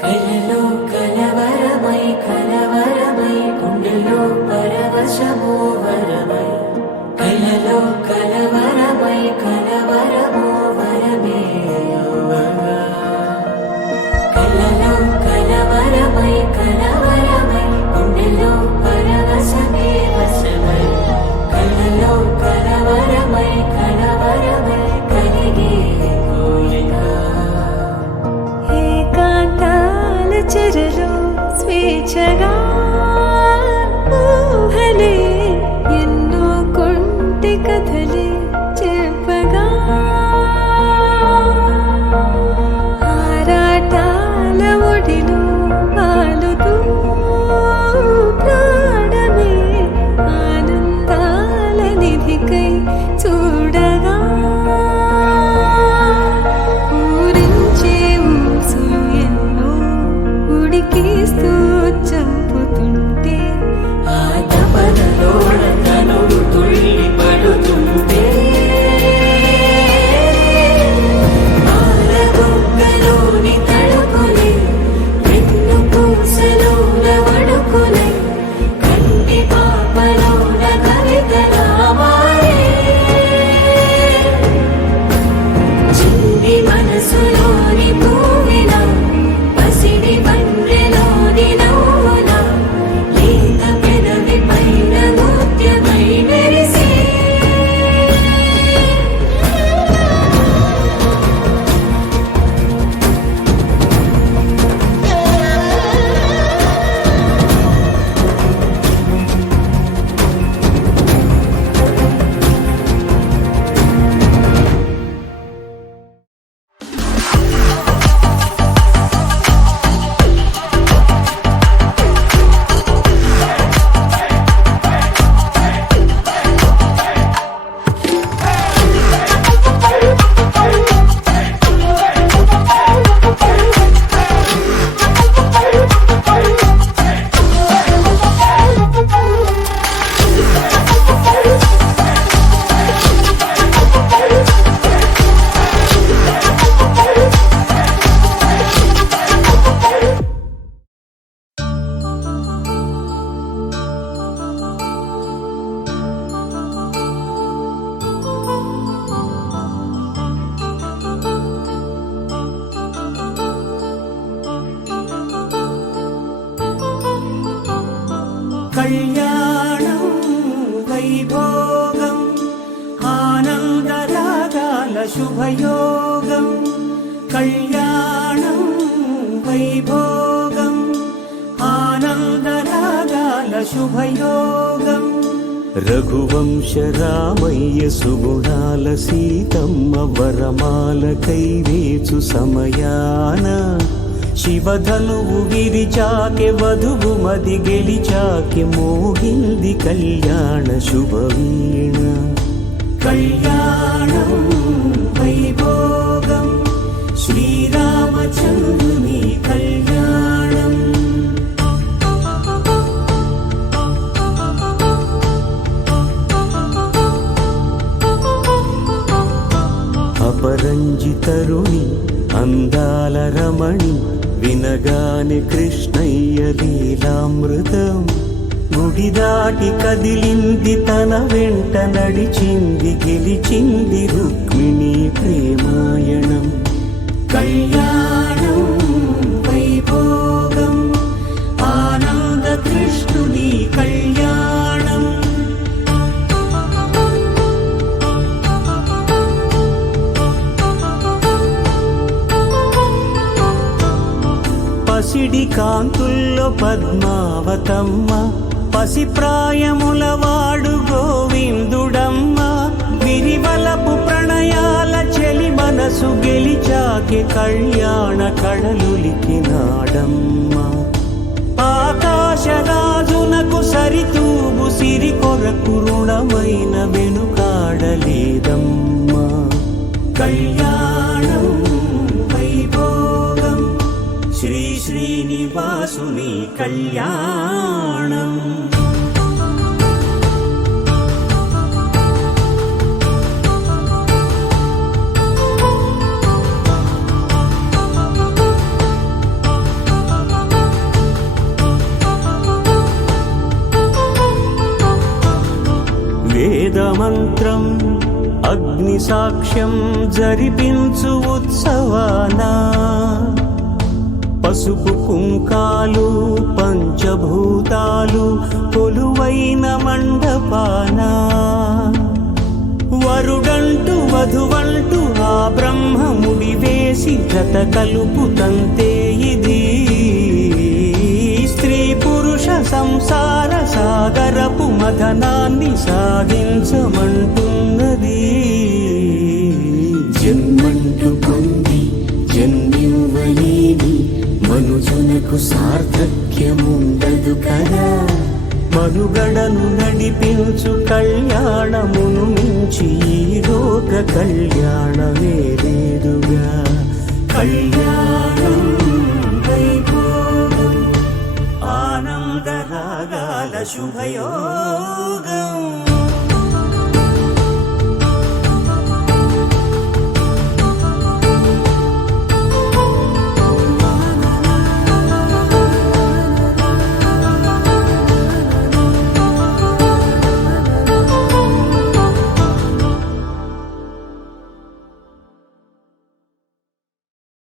కలలో కలవరమై కలవరమై గుండెలో పరవశమో వరమై కలలో కలవరమై కలవరమో వరమే యువగా కలలో కలవరమై కలవరమై గుండెలో పరవశమే వశమై కలలో కలవరమై కలవరమై కలిగే కోయిక ఏకాంతాల చెరలో స్వేచ్ఛగా ఊహలే ఎన్నో కొంటి కథలే చెప్పగా ఆరాటాల ఒడిలో వాలుతూ ప్రాణమే ఆనందాల నిధికై చూడగా ఊరించే ఊసులు ఎన్నో ఉడికిస్తూ చంపుతుంటే ఆ తపనలోన తనువు తుళ్ళి పడుతుంటే పాలబుగ్గలోని తడుకులే వెన్ను పూసలోన వడుకులే కంటి పాపలోన కవితలా మారే చిన్ని మనసులోని పూవిన పసిడి బండ్రెలోని నవ్వున లేత పెదవి పైన నృత్యమై మెరిసే కళ్యాణం వైభోగం ఆనందరాగాల శుభయోగం కళ్యాణం వైభోగం ఆనందరాగాల శుభయోగం రఘువంశ రామయ్య సుగుణాల సీతమ్మ వరమాల కైవేచు సమయాన శివధనువు విరిచాకె వధువు మది గెలిచాకె మోగింది కళ్యాణ శుభవీణ కళ్యాణం వైభోగం శ్రీరామచంద్రుని కళ్యాణం అపరంజి తరుణి అందాల రమణి వినగాని కృష్ణయ్య లీలామృతం గుడి దాటి కదిలింది తన వెంట నడిచింది గెలిచింది రుక్మిణి ప్రేమాయణం కళ్యాణం వైభోగం ఆనంద కృష్ణుని కళ్యాణం పసిడి కాంతుల్లో పద్మావతమ్మ పసిప్రాయముల వాడు గోవిందుడమ్మ విరివలపు ప్రణయాల చెలి మనసు గెలిచాకె కళ్యాణ కళలులికినాడమ్మ ఆకాశరాజునకు సరితూగు సిరి కొరకు రుణమైన వెనుకాడలేదమ్మా కళ్యాణం వైభోగం శ్రీ శ్రీనివాసుని కళ్యాణం అగ్ని సాక్ష్యం జరిపించు ఉత్సవాన పసుపు కుంకాలు పంచభూతాలు కొలువైన మండపాన వరుడంటూ వధువంటూ ఆ బ్రహ్మముడి వేసి జత కలుపుతంతే ఇది స్త్రీ పురుష సంసార సాగరపు మథనాన్ని సాగించమంటున్నది. జన్మంటూ పొంది జన్మివ్వలేని మనుజునకు సార్థక్యముండదు కదా. మనుగడను నడిపించు కళ్యాణమును మించి ఈ లోక కళ్యాణమే లేదుగా. కళ్యాణం వైభోగం ఆనందరాగాల శుభయోగం.